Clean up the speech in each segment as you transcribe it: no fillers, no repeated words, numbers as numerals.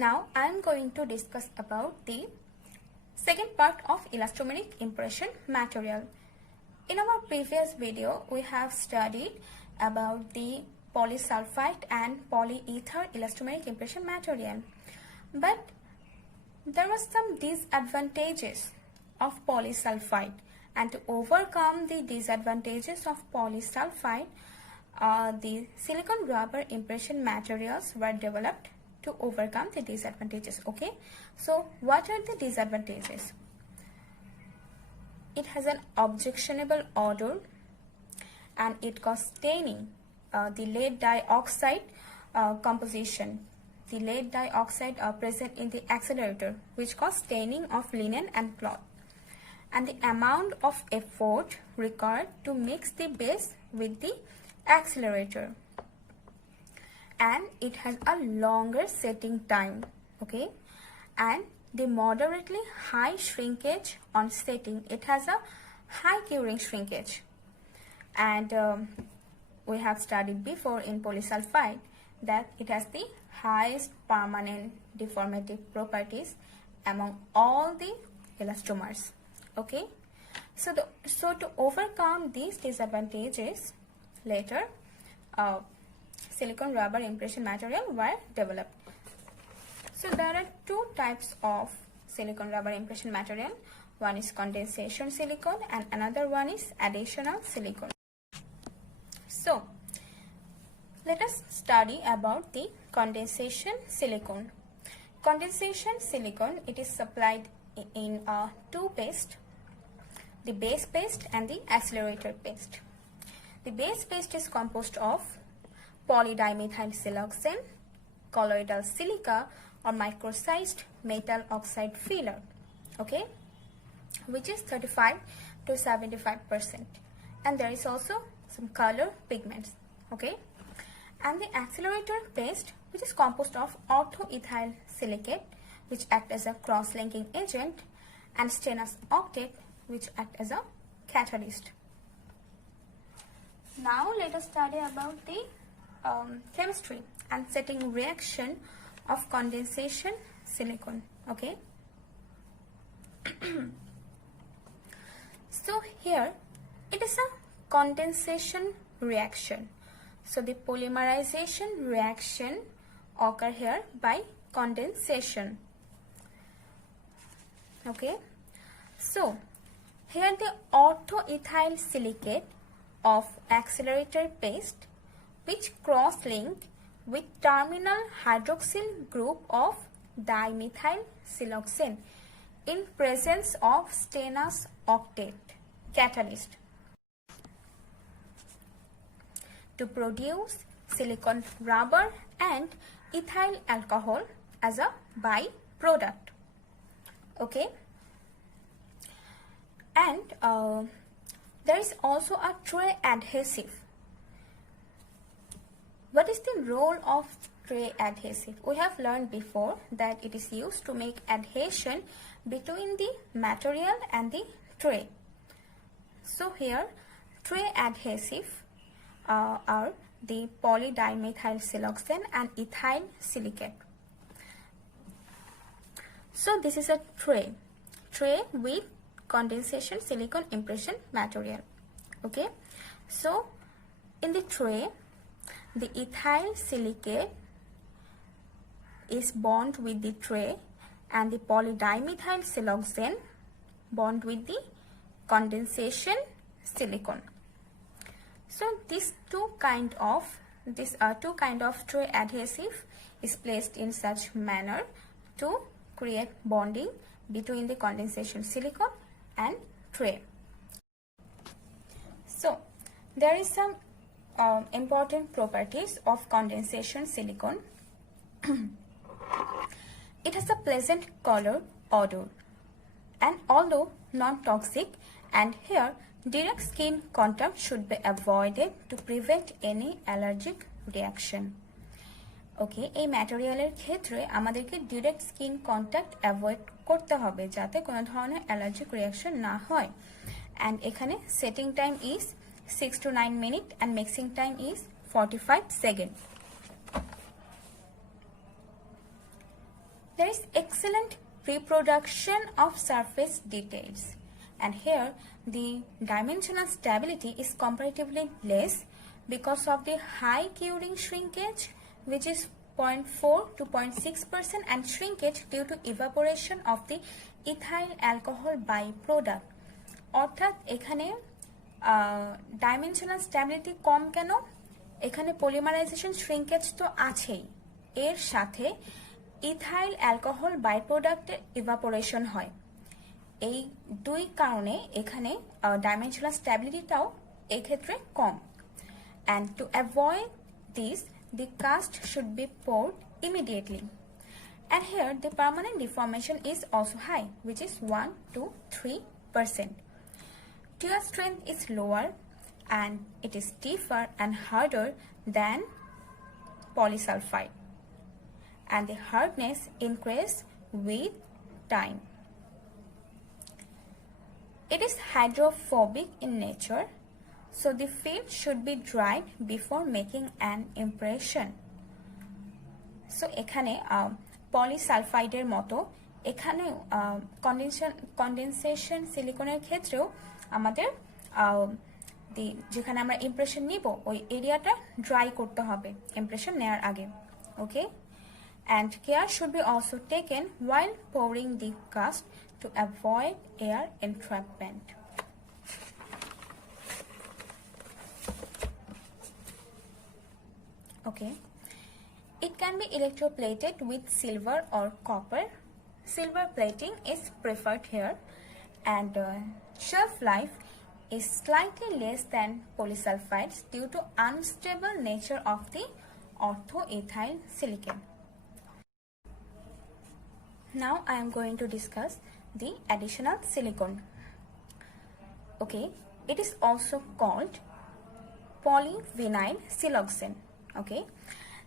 Now I am going to discuss about the second part of elastomeric impression material. In our previous video, we have studied about the polysulfide and polyether elastomeric impression material. But there were some disadvantages of polysulfide, and to overcome the disadvantages of polysulfide, the silicon rubber impression materials were developed to overcome the disadvantages. Okay, so what are the disadvantages? It has an objectionable odor and it causes staining. The lead dioxide composition, the lead dioxide present in the accelerator, which causes staining of linen and cloth, and the amount of effort required to mix the base with the accelerator, and it has a longer setting time. Okay, and the moderately high shrinkage on setting. It has a high curing shrinkage, and we have studied before in polysulfide that it has the highest permanent deformative properties among all the elastomers. Okay, so to overcome these disadvantages, later silicon rubber impression material were developed. So there are two types of silicon rubber impression material. One is condensation silicone and another one is additional silicone. So let us study about the condensation silicone. Condensation silicone, it is supplied in two paste, the base paste and the accelerator paste. The base paste is composed of polydimethyl siloxane, colloidal silica or micro-sized metal oxide filler, okay, which is 35 to 75%, and there is also some color pigments, okay. And the accelerator paste, which is composed of orthoethyl silicate, which act as a cross-linking agent, and stannous octet, which act as a catalyst. Now let us study about the chemistry and setting reaction of condensation silicone. Okay. So here it is a condensation reaction. So the polymerization reaction occur here by condensation. Okay. So here the orthoethyl silicate of accelerator paste, which cross-link with terminal hydroxyl group of dimethyl siloxane in presence of stannous octet catalyst to produce silicon rubber and ethyl alcohol as a byproduct. Okay, and there is also a tray adhesive. What is the role of tray adhesive? We have learned before that it is used to make adhesion between the material and the tray. So here tray adhesive are the polydimethyl siloxane and ethyl silicate. So this is a tray with condensation silicone impression material. Okay, so in the tray, the ethyl silicate is bond with the tray and the polydimethyl siloxane bond with the condensation silicone. So these two kind of tray adhesive is placed in such manner to create bonding between the condensation silicone and tray. So there is some important properties of condensation silicone. It has a pleasant color, odor, and although non-toxic, and here direct skin contact should be avoided to prevent any allergic reaction. ওকে, এই ম্যাটেরিয়ালের ক্ষেত্রে আমাদেরকে direct skin contact avoid করতে হবে যাতে কোনো ধরনের allergic reaction না হয়। অ্যান্ড এখানে setting time is 6 to 9 minutes and mixing time is 45 seconds. There is excellent reproduction of surface details, and here the dimensional stability is comparatively less because of the high curing shrinkage, which is 0.4 to 0.6%, and shrinkage due to evaporation of the ethyl alcohol byproduct. অর্থাৎ এখানে dimensional stability কম কেন? এখানে polymerisation shrinkage তো আছেই, এর সাথে ethyl alcohol by প্রোডাক্টের evaporation হয়। এই দুই কারণে এখানে ডাইমেনশনাল স্ট্যাবিলিটিটাও এক্ষেত্রে কম। And to avoid this, the cast should be poured immediately. And here the permanent deformation is also high, which is 1 to 3%. Tear strength is lower and it is stiffer and harder than polysulfide, and the hardness increases with time. It is hydrophobic in nature, so the film should be dried before making an impression. So এখানে পলিসালফাইডের মতো এখানে condensation সিলিকনের ক্ষেত্রেও আমাদের যেখানে আমরা impression নিব ওই এরিয়াটা ড্রাই করতে হবে ইমপ্রেশন নেওয়ার আগে। ওকে, and care should be also taken while pouring the cast to avoid air entrapment. Okay, it can be electroplated with silver or copper. Silver plating is preferred here, and shelf life is slightly less than polysulfides due to unstable nature of the orthoethyl silicon. Now I am going to discuss the additional silicon. Okay, it is also called polyvinyl siloxane. Okay,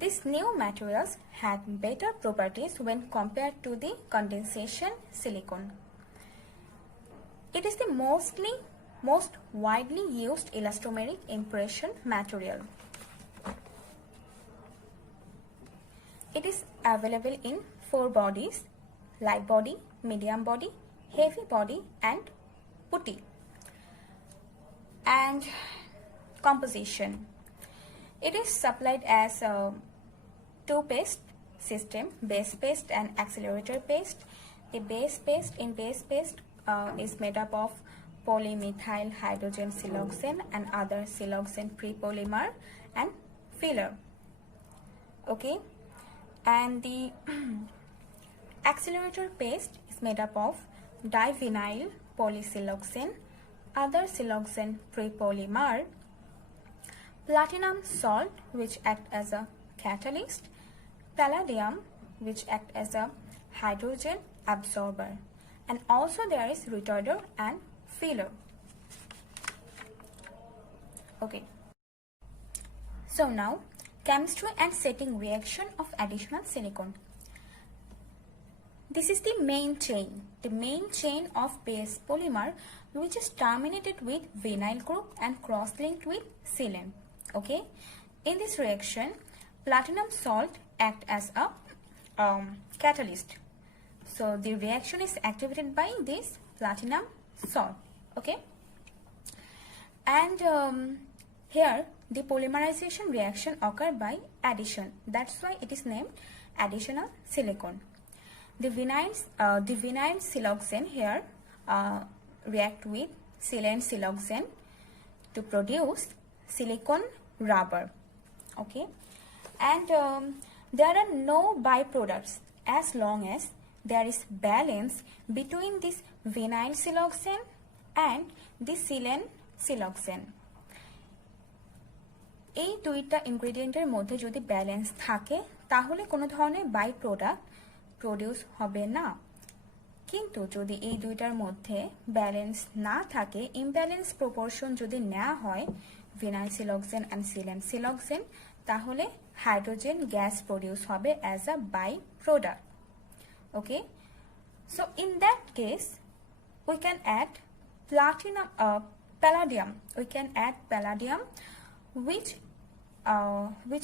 these new materials had better properties when compared to the condensation silicone. It is the most widely used elastomeric impression material. It is available in 4 bodies: light body, medium body, heavy body, and putty. And composition. It is supplied as a two-paste system, base paste and accelerator paste. The base paste is made up of polymethyl hydrogen siloxane and other siloxane prepolymer and filler. Okay, and the accelerator paste is made up of divinyl polysiloxane, other siloxane prepolymer, platinum salt, which act as a catalyst, palladium, which act as a hydrogen absorber, and also there is retarder and filler. Okay, so now chemistry and setting reaction of additional silicone. This is the main chain of base polymer, which is terminated with vinyl group and cross-linked with silane. Okay, in this reaction, platinum salt act as a catalyst. So the reaction is activated by this platinum salt. Okay, and here the polymerization reaction occur by addition. That's why it is named additional silicone. The vinyl siloxane here react with silane siloxane to produce silicone rubber. Okay, and there are no byproducts as long as there is balance between this vinyl siloxane and the silane siloxane. এই দুইটা ইনগ্রেডিয়েন্টের মধ্যে যদি balance থাকে তাহলে কোনো ধরনের by product produce হবে না, কিন্তু যদি এই দুইটার মধ্যে ব্যালেন্স না থাকে, ইমব্যালেন্স প্রপোর্শন যদি নেওয়া হয় vinyl siloxane and silane siloxane, তাহলে হাইড্রোজেন গ্যাস প্রডিউস হবে as a by product. Okay, so in that case we can add palladium. We can add palladium, which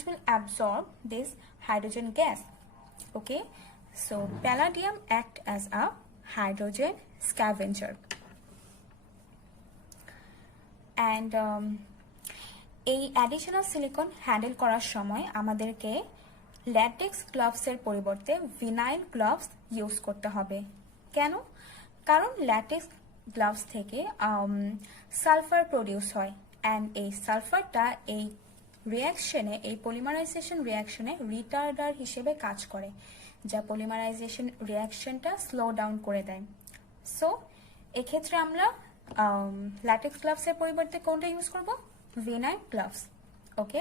will absorb this hydrogen gas. Okay, So palladium act as a hydrogen scavenger. And এই additional silicon handle করার সময় আমাদেরকে latex গ্লাভসের পরিবর্তে vinyl gloves use করতে হবে। কেন? কারণ latex gloves থেকে সালফার প্রডিউস হয়, অ্যান্ড এই সালফারটা এই রিয়াকশনে, এই পলিমারাইজেশন রিয়াকশনে রিটার্ডার হিসেবে কাজ করে, যা পলিমারাইজেশন রিয়াকশনটা স্লো ডাউন করে দেয়। সো এক্ষেত্রে আমরা ল্যাটেক্স গ্লাভসের পরিবর্তে কোনটা ইউজ করব? Vinyl gloves. Okay,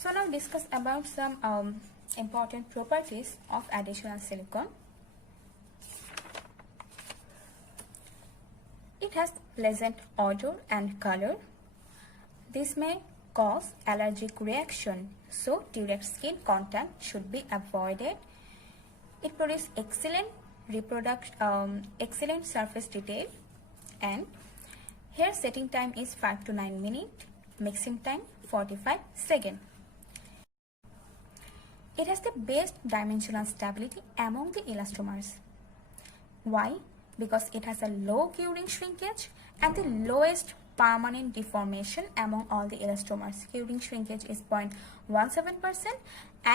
so now discuss about some important properties of additional silicon. It has pleasant odor and color. This may cause allergic reaction, so direct skin contact should be avoided. It produces excellent surface detail, and hair setting time is 5 to 9 minutes, mixing time 45 seconds. It has the best dimensional stability among the elastomers. Why? Because it has a low curing shrinkage and the lowest permanent deformation among all the elastomers. Curing shrinkage is 0.17%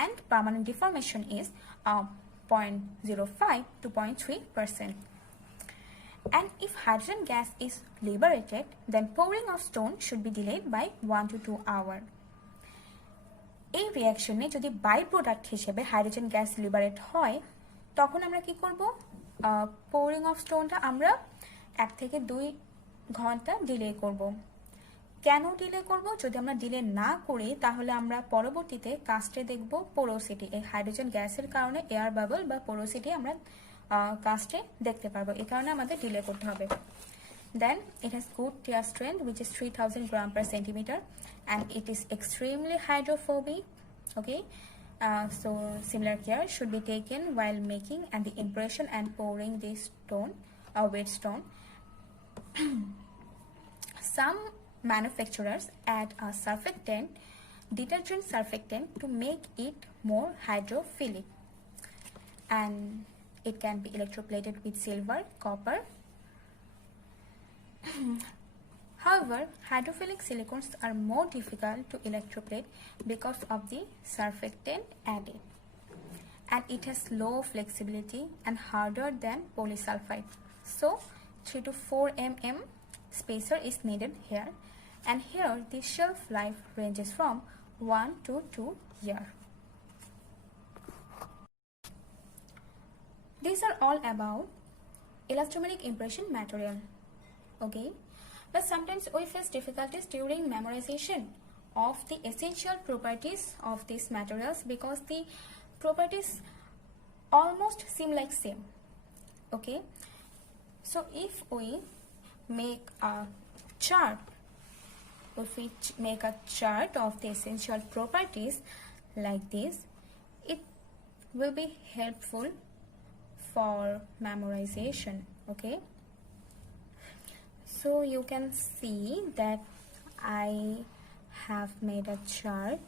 and permanent deformation is 0.05 to 0.3%. And if hydrogen gas is liberated, then pouring of stone should be delayed by 1 to 2 hours. এই রিয়াকশনে যদি by product হিসেবে hydrogen gas liberate হয়, তখন আমরা কি করব? Pouring of স্টোনটা আমরা 1 থেকে 2 ঘন্টা ডিলে করব। কেন ডিলে করব? যদি আমরা ডিলে না করি তাহলে আমরা পরবর্তীতে কাস্টে দেখব পোরোসিটি। এই হাইড্রোজেন গ্যাসের কারণে এয়ার বাবল বা পোরোসিটি আমরা কাস্টে দেখতে পারবো, এই কারণে আমাদের ডিলে করতে হবে। Then it has good tear strength, which is 3000 gram per centimeter, and it is extremely hydrophobic. Okay, so similar care should be taken while making and the impression and pouring this stone or wet stone. Some manufacturers add a surfactant, detergent surfactant, to make it more hydrophilic, and it can be electroplated with silver, copper. However, hydrophilic silicones are more difficult to electroplate because of the surfactant added, and it has low flexibility and harder than polysulfide. So 3 to 4 mm spacer is needed here, and here the shelf life ranges from 1 to 2 years. These are all about elastomeric impression material. Okay, but sometimes we face difficulties during memorization of the essential properties of these materials because the properties almost seem like same. Okay, so if we make a chart, of the essential properties like this, it will be helpful for memorization. Okay, so you can see that I have made a chart.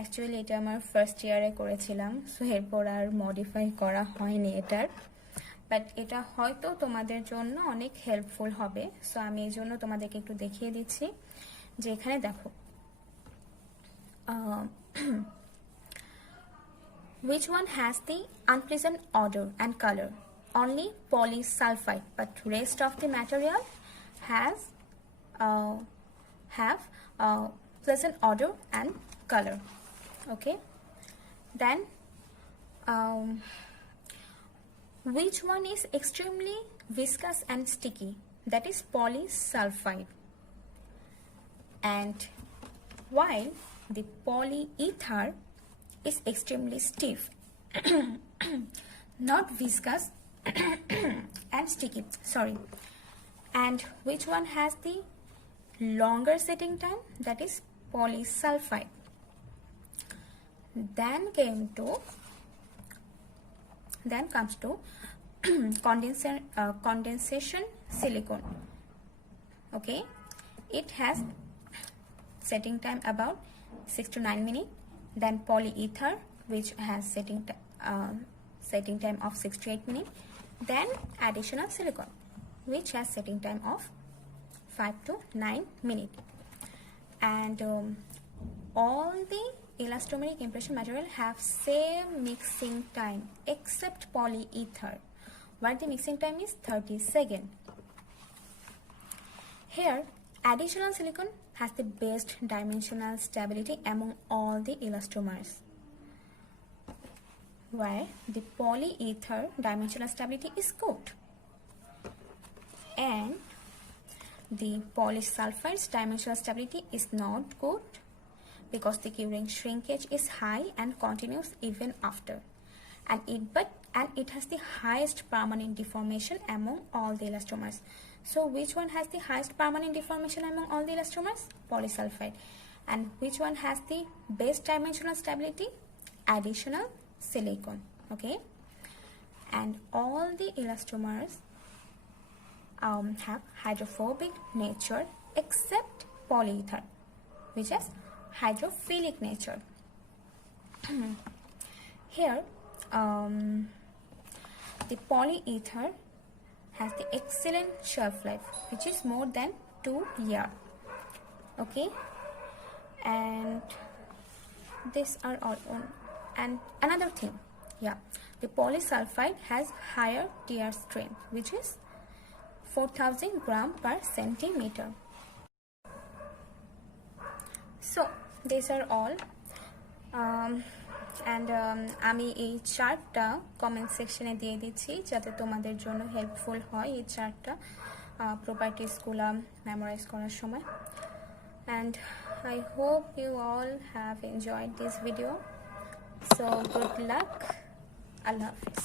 Actually এটা আমার first ইয়ারে করেছিলাম, so এরপর আর modify করা হয়নি এটার, but এটা হয়তো তোমাদের জন্য অনেক হেল্পফুল হবে। সো আমি এই জন্য তোমাদেরকে একটু দেখিয়ে দিচ্ছি যে এখানে দেখো which one has the unpleasant odor and color? Only polysulfide, but rest of the material have pleasant odor and color. Okay, then which one is extremely viscous and sticky? That is polysulfide. And while the polyether is extremely stiff, not viscous and sticky, sorry. And which one has the longer setting time? That is polysulfide. Then comes to condensation silicone. Okay, it has setting time about 6 to 9 minutes. Then polyether, which has setting time of 6 to 8 minutes. Then additional silicon, which has setting time of 5 to 9 minutes. And all the elastomeric impression material have same mixing time except polyether, where the mixing time is 30 seconds. Here, additional silicon has the best dimensional stability among all the elastomers, where the polyether dimensional stability is good, and the polished sulfide's dimensional stability is not good because the curing shrinkage is high and continues even after, and it has the highest permanent deformation among all the elastomers. So which one has the highest permanent deformation among all the elastomers? Polysulfide. And which one has the best dimensional stability? Additional silicon. Okay, and all the elastomers have hydrophobic nature except polyether, which has hydrophilic nature. Here, the polyether has the excellent shelf life, which is more than 2 years. Okay, and these are all on. And another thing, yeah, the polysulfide has higher tear strength, which is 4000 gram per centimeter. So these are all. আমি এই চার্টটা comment সেকশনে দিয়ে দিচ্ছি যাতে তোমাদের জন্য helpful হয় এই চার্টটা প্রপার্টিসগুলো মেমোরাইজ করার সময়। And I hope you all have enjoyed this video. So good luck. Allah Hafiz.